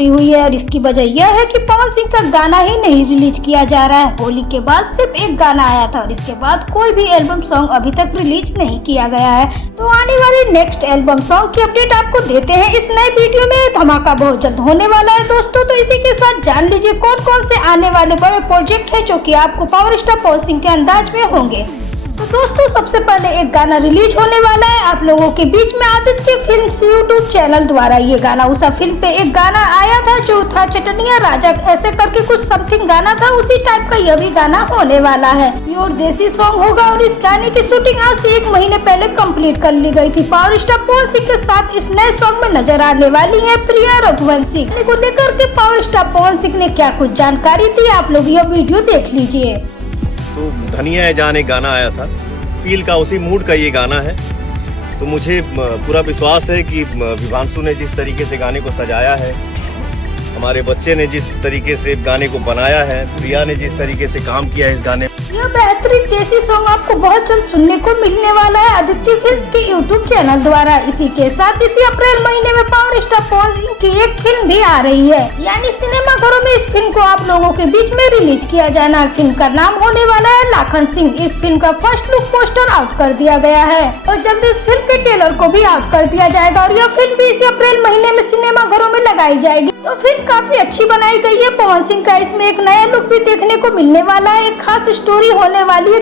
Story हुई है और इसकी वजह यह है कि पवन सिंह का गाना ही नहीं रिलीज किया जा रहा है। होली के बाद सिर्फ एक गाना आया था और इसके बाद कोई भी एल्बम सॉन्ग अभी तक रिलीज नहीं किया गया है। तो आने वाले नेक्स्ट एल्बम सॉन्ग की अपडेट आपको देते हैं इस नए वीडियो में। धमाका बहुत जल्द होने वाला है दोस्तों, तो इसी के साथ जान लीजिए कौन कौन से आने वाले बड़े प्रोजेक्ट है जो कि आपको पावर स्टार पवन सिंह के अंदाज में होंगे। तो दोस्तों सबसे पहले एक गाना रिलीज होने वाला है आप लोगों के बीच में आदित्य फिल्म्स यूट्यूब चैनल द्वारा। ये गाना उषा फिल्म पे एक गाना आया था जो था चटनिया राजा ऐसे करके कुछ समथिंग गाना था, उसी टाइप का यह भी गाना होने वाला है। प्योर देसी सॉन्ग होगा और इस गाने की शूटिंग आज से 1 महीने पहले कंप्लीट कर ली गई थी। पावर स्टार पवन सिंह के साथ इस नए सॉन्ग में नजर आने वाली है प्रिया रघुवंशी। को लेकर के पावर स्टार पवन सिंह ने क्या कुछ जानकारी दी, आप लोग यह वीडियो देख लीजिए। तो धनिया है जान एक गाना आया था, फील का उसी मूड का ये गाना है। तो मुझे पूरा विश्वास है कि विभांशु ने जिस तरीके से गाने को सजाया है, हमारे बच्चे ने जिस तरीके से गाने को बनाया है, प्रिया ने जिस तरीके से काम किया है इस गाने, यह बेहतरीन देसी सॉन्ग आपको बहुत जल्द सुनने को मिलने वाला है आदित्य फिल्म्स के यूट्यूब चैनल द्वारा। इसी के साथ इसी अप्रैल महीने में पावर स्टार पवन सिंह की एक फिल्म भी आ रही है, यानी सिनेमा घरों में इस फिल्म को आप लोगों के बीच में रिलीज किया जाना। फिल्म का नाम होने वाला है लाखन सिंह। इस फिल्म का फर्स्ट लुक पोस्टर आउट कर दिया गया है और जल्द इस फिल्म के ट्रेलर को भी आउट कर दिया जाएगा और यह फिल्म भी इसी अप्रैल महीने में सिनेमा घरों में लगाई जाएगी। तो फिल्म काफी अच्छी बनाई गई है। पवन सिंह का इसमें एक नया लुक भी देखने को मिलने वाला है, एक खास स्टोरी होने वाली है।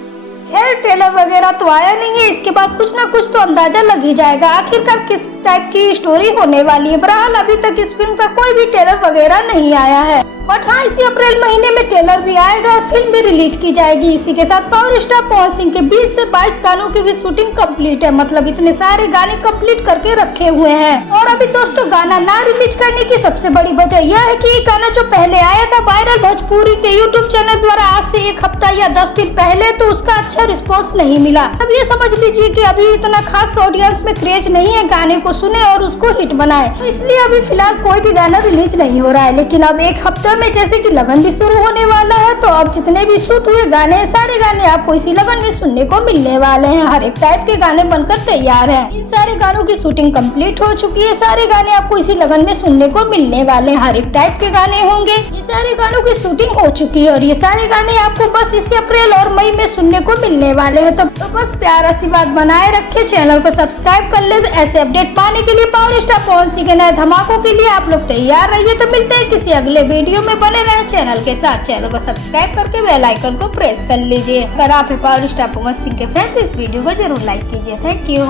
खैर ट्रेलर वगैरह तो आया नहीं है, इसके बाद कुछ न कुछ तो अंदाजा लग ही जाएगा आखिरकार किस टाइप की स्टोरी होने वाली है। बहरहाल अभी तक इस फिल्म का कोई भी ट्रेलर वगैरह नहीं आया है, बट हाँ इसी अप्रैल महीने में ट्रेलर भी आएगा और फिल्म भी रिलीज की जाएगी। इसी के साथ पावर स्टार पवन सिंह के 20 से 22 गानों की भी शूटिंग कंप्लीट है, मतलब इतने सारे गाने कंप्लीट करके रखे हुए हैं। और अभी दोस्तों गाना ना रिलीज करने की सबसे बड़ी वजह यह है कि ये गाना जो पहले आया था वायरल भोजपुरी के यूट्यूब चैनल द्वारा आज से 1 हफ्ता या 10 दिन पहले, तो उसका अच्छा रिस्पॉन्स नहीं मिला। अब ये समझ लीजिए कि अभी इतना खास ऑडियंस में क्रेज नहीं है गाने को सुने और उसको हिट बनाए, तो इसलिए अभी फिलहाल कोई भी गाना रिलीज नहीं हो रहा है। लेकिन अब 1 हफ्ते में जैसे कि लगन भी शुरू होने वाला है, तो अब जितने भी शूट हुए गाने सारे गाने आपको इसी लगन में सुनने को मिलने वाले हैं। हर एक टाइप के गाने बनकर तैयार हैं। इन सारे गानों की शूटिंग कंप्लीट हो चुकी है, सारे गाने आपको इसी लगन में सुनने को मिलने वाले हैं। हर एक टाइप के गाने होंगे, ये सारे गानों की शूटिंग हो चुकी है और ये सारे गाने आपको बस इसी अप्रैल और मई में सुनने को मिलने वाले हैं। तो बस प्यार आशीर्वाद बनाए रखे, चैनल को सब्सक्राइब कर ले। ऐसे अपडेट पाने के लिए पावर स्टार पवन सिंह के नए धमाकों के लिए आप लोग तैयार रहिए। तो मिलते हैं किसी अगले वीडियो में, बने रहे चैनल के साथ। चैनल को सब्सक्राइब करके बेल आइकन को प्रेस कर लीजिए। अगर आप पावर स्टार पवन सिंह के फैन तो इस वीडियो को जरूर लाइक कीजिए। Thank you.